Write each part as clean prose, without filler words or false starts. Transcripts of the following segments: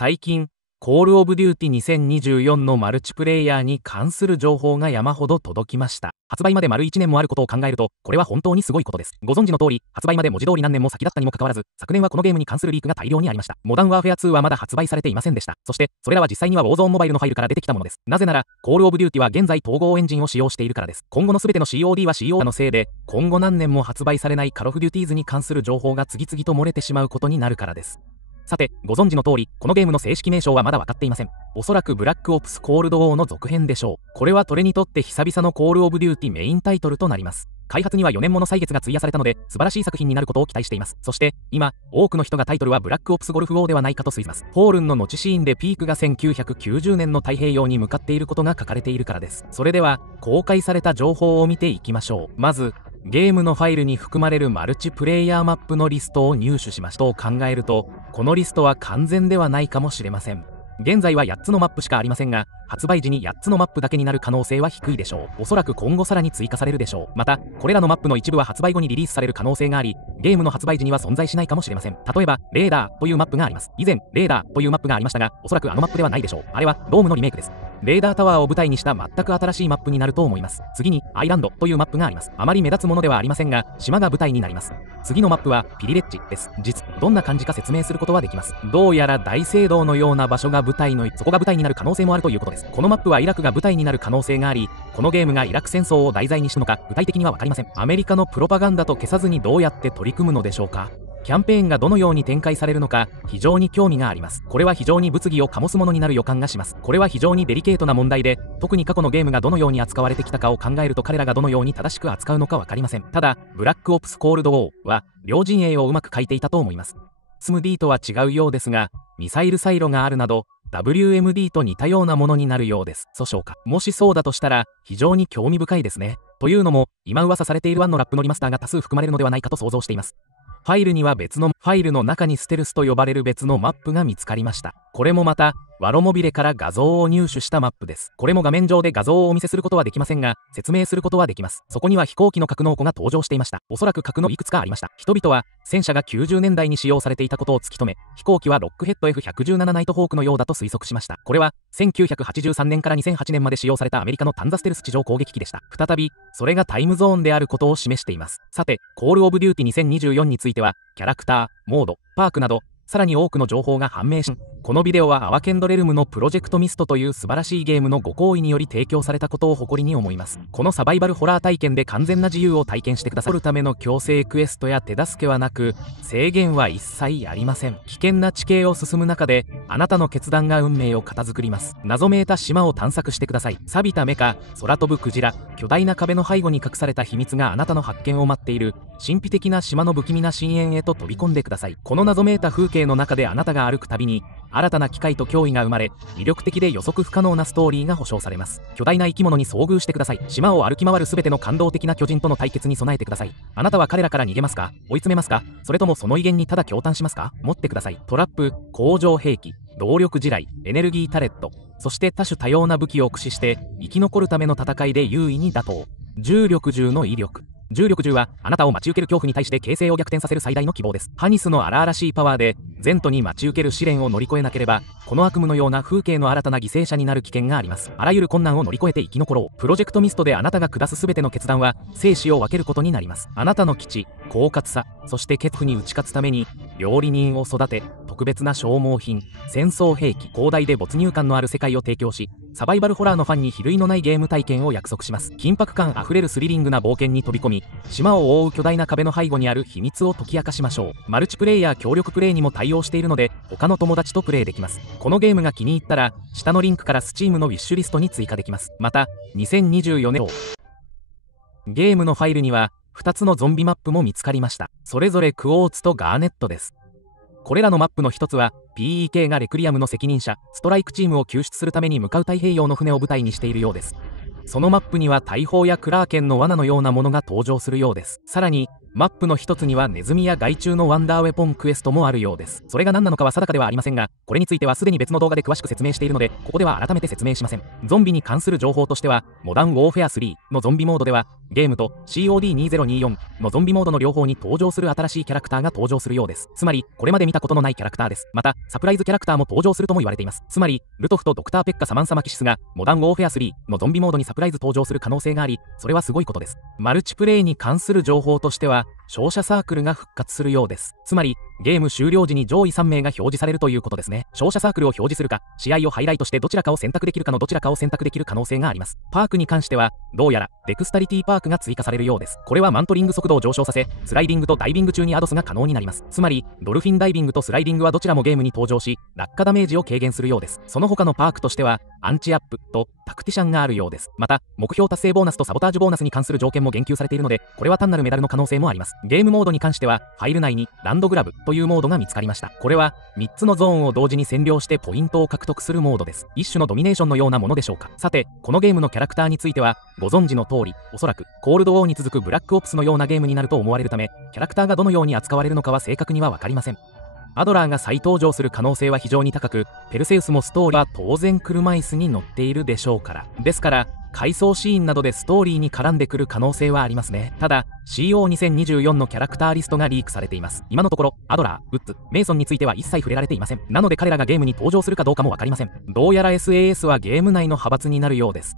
最近、コールオブデューティ2024のマルチプレイヤーに関する情報が山ほど届きました。発売まで丸1年もあることを考えると、これは本当にすごいことです。ご存知の通り、発売まで文字通り何年も先だったにもかかわらず、昨年はこのゲームに関するリークが大量にありました。モダンワーフェア2はまだ発売されていませんでした。そして、それらは実際にはウォーゾーンモバイルのファイルから出てきたものです。なぜなら、コールオブデューティは現在統合エンジンを使用しているからです。今後の全ての COD は COD のせいで、今後何年も発売されないカルオブデューティーズに関する情報が次々と漏れてしまうことになるからです。さて、ご存知の通り、このゲームの正式名称はまだ分かっていません。おそらくブラックオプスコールドウォーの続編でしょう。これはトレにとって久々のコールオブデューティメインタイトルとなります。開発には4年もの歳月が費やされたので、素晴らしい作品になることを期待しています。そして、今、多くの人がタイトルはブラックオプスゴルフウォーではないかと推理します。ホールンの後シーンでピークが1990年の太平洋に向かっていることが書かれているからです。それでは、公開された情報を見ていきましょう。まず、ゲームのファイルに含まれるマルチプレイヤーマップのリストを入手しましたと考えると、このリストは完全ではないかもしれません。現在は8つのマップしかありませんが、発売時に8つのマップだけになる可能性は低いでしょう。おそらく今後さらに追加されるでしょう。また、これらのマップの一部は発売後にリリースされる可能性があり、ゲームの発売時には存在しないかもしれません。例えば、レーダーというマップがあります。以前、レーダーというマップがありましたが、おそらくあのマップではないでしょう。あれは、ドームのリメイクです。レーダータワーを舞台にした全く新しいマップになると思います。次に、アイランドというマップがあります。あまり目立つものではありませんが、島が舞台になります。次のマップは、ピリレッジです。どんな感じか説明することはできます。どうやら大聖堂のような場所が舞台そこが舞台になる可能性もあるということです。このマップはイラクが舞台になる可能性があり、このゲームがイラク戦争を題材にしたのか、具体的にはわかりません。アメリカのプロパガンダと消さずにどうやって取り組むのでしょうか。キャンペーンがどのように展開されるのか、非常に興味があります。これは非常に物議を醸すものになる予感がします。これは非常にデリケートな問題で、特に過去のゲームがどのように扱われてきたかを考えると彼らがどのように正しく扱うのかわかりません。ただ、ブラックオプスコールドウォーは、両陣営をうまく書いていたと思います。SMD とは違うようですが、ミサイルサイロがあるなど、WMD と似たようなものになるようです。そうか。もしそうだとしたら、非常に興味深いですね。というのも、今噂されている1のラップのリマスターが多数含まれるのではないかと想像しています。ファイルにはファイルの中にステルスと呼ばれる別のマップが見つかりました。これもまた、ワロモビレから画像を入手したマップです。これも画面上で画像をお見せすることはできませんが、説明することはできます。そこには飛行機の格納庫が登場していました。おそらく格納いくつかありました。人々は、戦車が90年代に使用されていたことを突き止め、飛行機はロックヘッド F117 ナイトホークのようだと推測しました。これは、1983年から2008年まで使用されたアメリカのタンザステルス地上攻撃機でした。再び、それがタイムゾーンであることを示しています。さて、コールオブデューティ2024については、キャラクター、モード、パークなど、さらに多くの情報が判明し、このビデオはアワケンドレルムのプロジェクトミストという素晴らしいゲームのご好意により提供されたことを誇りに思います。このサバイバルホラー体験で完全な自由を体験してください。取るための強制クエストや手助けはなく、制限は一切ありません。危険な地形を進む中で、あなたの決断が運命を片付ります。謎めいた島を探索してください。錆びたメカ、空飛ぶクジラ、巨大な壁の背後に隠された秘密があなたの発見を待っている、神秘的な島の不気味な深淵へと飛び込んでください。この謎めいた風景の中であなたが歩くたびに、新たな機会と脅威が生まれ、魅力的で予測不可能なストーリーが保証されます。巨大な生き物に遭遇してください。島を歩き回る全ての感動的な巨人との対決に備えてください。あなたは彼らから逃げますか？追い詰めますか？それともその威厳にただ驚嘆しますか？持ってください。トラップ、工場兵器、動力地雷、エネルギータレット、そして多種多様な武器を駆使して生き残るための戦いで優位に打倒。重力銃の威力。重力銃はあなたを待ち受ける恐怖に対して形勢を逆転させる最大の希望です。ハニスの荒々しいパワーで前途に待ち受ける試練を乗り越えなければ、この悪夢のような風景の新たな犠牲者になる危険があります。あらゆる困難を乗り越えて生き残ろう。プロジェクトミストであなたが下す全ての決断は生死を分けることになります。あなたの基地、狡猾さ、そして恐怖に打ち勝つために料理人を育て、特別な消耗品、戦争兵器、広大で没入感のある世界を提供し、サバイバルホラーのファンに比類のないゲーム体験を約束します。緊迫感あふれるスリリングな冒険に飛び込み、島を覆う巨大な壁の背後にある秘密を解き明かしましょう。マルチプレイヤー協力プレイにも対応しているので、他の友達とプレイできます。このゲームが気に入ったら、下のリンクから Steam のウィッシュリストに追加できます。また、2024年ゲームのファイルには、2つのゾンビマップも見つかりました。それぞれクォーツとガーネットです。これらのマップの一つは PEK がレクリアムの責任者ストライクチームを救出するために向かう太平洋の船を舞台にしているようです。そのマップには大砲やクラーケンの罠のようなものが登場するようです。さらにマップの一つにはネズミや害虫のワンダーウェポンクエストもあるようです。それが何なのかは定かではありませんが、これについてはすでに別の動画で詳しく説明しているので、ここでは改めて説明しません。ゾンビに関する情報としては、モダンウォーフェア3のゾンビモードでは、ゲームと COD2024 のゾンビモードの両方に登場する新しいキャラクターが登場するようです。つまり、これまで見たことのないキャラクターです。また、サプライズキャラクターも登場するとも言われています。つまり、ルトフとドクターペッカ・サマンサ・マキシスが、モダンウォーフェア3のゾンビモードにサプライズ登場する可能性があり、それはすごいことです。マルチプレイに関する情報としては、勝者サークルが復活するようです。つまり、ゲーム終了時に上位3名が表示されるということですね。勝者サークルを表示するか、試合をハイライトしてどちらかを選択できるかのどちらかを選択できる可能性があります。パークに関しては、どうやら、デクスタリティパークが追加されるようです。これはマントリング速度を上昇させ、スライディングとダイビング中にアドスが可能になります。つまり、ドルフィンダイビングとスライディングはどちらもゲームに登場し、落下ダメージを軽減するようです。その他のパークとしては、アンチアップとタクティシャンがあるようです。また、目標達成ボーナスとサボタージュボーナスに関する条件も言及されているので、これは単なるメダルの可能性もあります。ゲームモードに関しては、ファイル内にランドグラブというモードが見つかりました。これは、3つのゾーンを同時に占領してポイントを獲得するモードです。一種のドミネーションのようなものでしょうか。さて、このゲームのキャラクターについては、ご存知の通り、おそらく、コールドウォーに続くブラックオプスのようなゲームになると思われるため、キャラクターがどのように扱われるのかは正確にはわかりません。アドラーが再登場する可能性は非常に高く、ペルセウスもストーリーは当然車椅子に乗っているでしょうから。ですから、回想シーンなどでストーリーに絡んでくる可能性はありますね。ただ、CO2024 のキャラクターリストがリークされています。今のところ、アドラー、ウッズ、メイソンについては一切触れられていません。なので彼らがゲームに登場するかどうかもわかりません。どうやら SAS はゲーム内の派閥になるようです。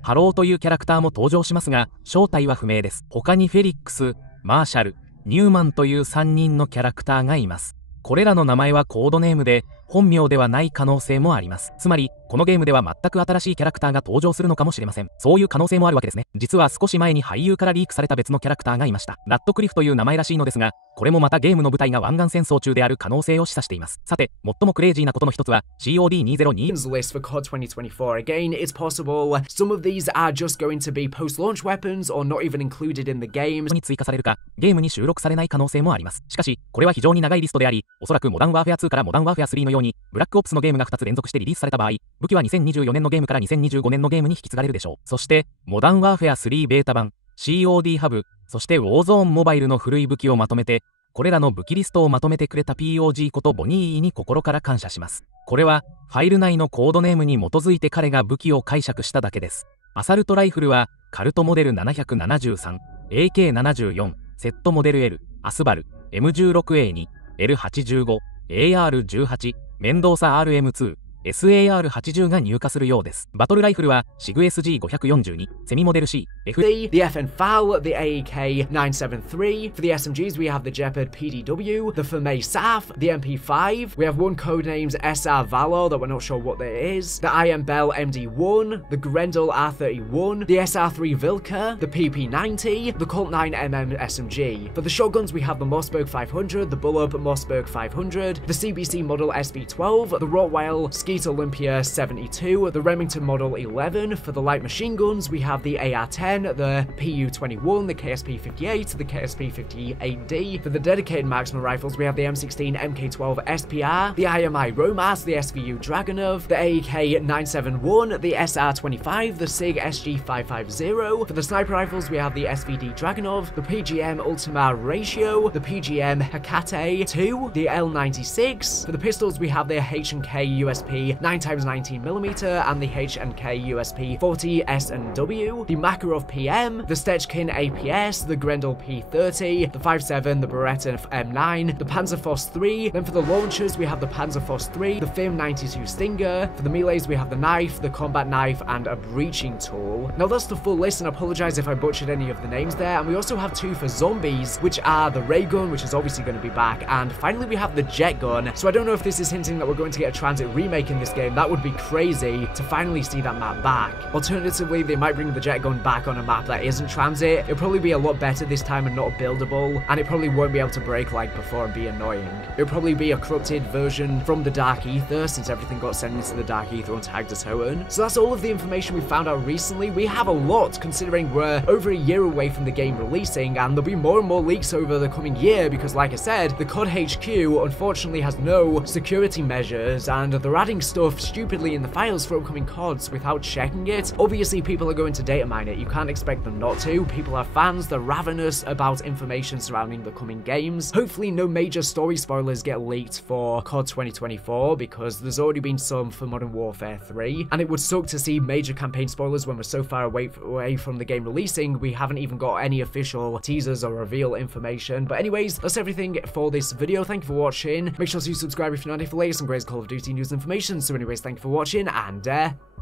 ハローというキャラクターも登場しますが、正体は不明です。他にフェリックス、マーシャル、ニューマンという3人のキャラクターがいます。これらの名前はコードネームで、本名ではない可能性もあります。つまり、このゲームでは全く新しいキャラクターが登場するのかもしれません。そういう可能性もあるわけですね。実は少し前に俳優からリークされた別のキャラクターがいました。ラッドクリフという名前らしいのですが、これもまたゲームの舞台が湾岸戦争中である可能性を示唆しています。さて、最もクレイジーなことの一つは COD2024 list for COD 2024. Again, it's possible some of these are just going to be post-launch weapons or not even included in the game. に追加されるか、ゲームに収録されない可能性もあります。しかし、これは非常に長いリストであり、おそらくモダンワーフェア2からモダンワーフェア3のように、ブラックオプスのゲームが2つ連続してリリースされた場合、武器は2024年のゲームから2025年のゲームに引き継がれるでしょう。そして、モダンワーフェア3ベータ版、COD ハブ、そしてウォーゾーンモバイルの古い武器をまとめて、これらの武器リストをまとめてくれた POG ことボニーに心から感謝します。これは、ファイル内のコードネームに基づいて彼が武器を解釈しただけです。アサルトライフルは、カルトモデル773、AK74、セットモデル L、アスバル、M16A2、L85、AR18、メンドーサ RM2、SAR80 が入荷するようです。バトルライフルは、シグ SG542、セミモデル C、the FN FAL, the AEK973. For the SMGs, we have the Jeopard PDW, the Ferme SAF, the MP5. We have one codenamed SR Valor that we're not sure what that is. The IM Bell MD1, the Grendel R31, the SR3 Vilka, the PP90, the Colt 9mm SMG. For the shotguns, we have the Mossberg 500, the Bullup Mossberg 500, the CBC model SB12, the Rottweil Skeet Olympia 72, the Remington Model 11. For the light machine guns, we have the AR-10, the PU-21, the KSP-58, the KSP-58D. For the dedicated marksman rifles, we have the M16 MK12 SPR, the IMI Romas, the SVU Dragunov, the AEK-971, the SR-25, the SIG SG-550. For the sniper rifles, we have the SVD Dragunov, the PGM Ultima Ratio, the PGM Hekate 2, the L96. For the pistols, we have the H&K USP 9x19mm and the H&K USP 40 S&W, the Makarov PM, the Stechkin APS, the Grendel P30, the 5.7, the Beretta M9, the Panzerfaust 3. Then for the launchers, we have the Panzerfaust 3, the FIM 92 Stinger. For the melees, we have the knife, the combat knife, and a breaching tool. Now that's the full list, and I apologize if I butchered any of the names there. And we also have two for zombies, which are the ray gun, which is obviously going to be back, and finally we have the jet gun. So I don't know if this is hinting that we're going to get a TranZit remake in this game. That would be crazy to finally see that map back. Alternatively, they might bring the jet gun back on a map that isn't TranZit. It'll probably be a lot better this time and not buildable, and it probably won't be able to break like before and be annoying. It'll probably be a corrupted version from the Dark Ether, since everything got sent into the Dark Ether and tagged as Hoenn. So that's all of the information we found out recently. We have a lot, considering we're over a year away from the game releasing, and there'll be more and more leaks over the coming year, because like I said, the COD HQ unfortunately has no security measures, and they're adding leaving stuff stupidly in the files for upcoming CODs without checking it. Obviously, people are going to data mine it. You can't expect them not to. People are fans, they're ravenous about information surrounding the coming games. Hopefully, no major story spoilers get leaked for COD 2024 because there's already been some for Modern Warfare 3, and it would suck to see major campaign spoilers when we're so far away from the game releasing. We haven't even got any official teasers or reveal information. But anyways, that's everything for this video. Thank you for watching. Make sure to subscribe if you're not for latest and greatest Call of Duty news and information. So anyways, thank you for watching, and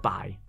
bye.